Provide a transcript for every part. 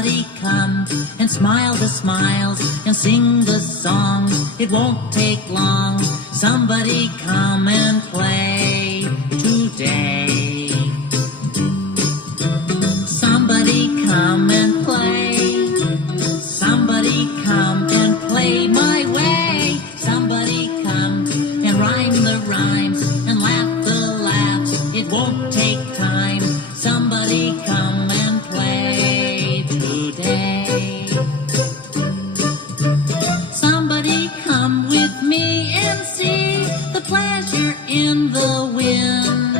Somebody come and smile the smiles and sing the songs. It won't take long. Somebody come and play today. Somebody come and play. Somebody come and play my way. Somebody come and rhyme the rhymes and laugh the laughs. It won't take time. Somebody come and play today. Somebody come with me and see the pleasure in the wind.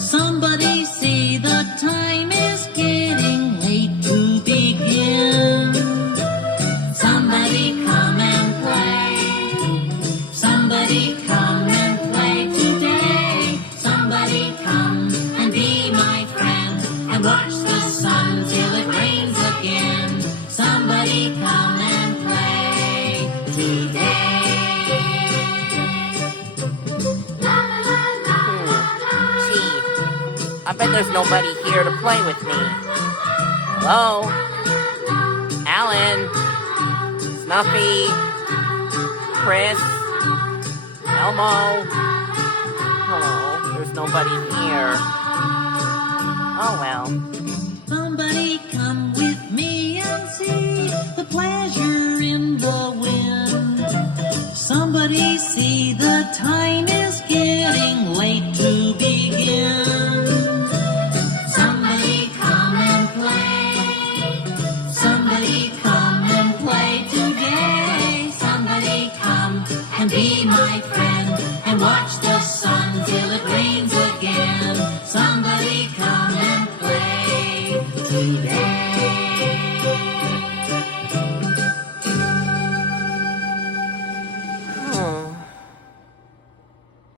Somebody see the time is getting late to begin. Somebody come and play. Somebody come and play today. Somebody come and be my friend and watch the sun till it rains again. Somebody come and play today. Gee, I bet there's nobody here to play with me. Hello? Alan? Snuffy? Chris? Elmo? Oh, there's nobody here. Oh well. Somebody come with me and see the pleasure in the wind. Somebody see the time is getting late to begin. Somebody come and play. Somebody come and play today. Somebody come and be my friend and watch the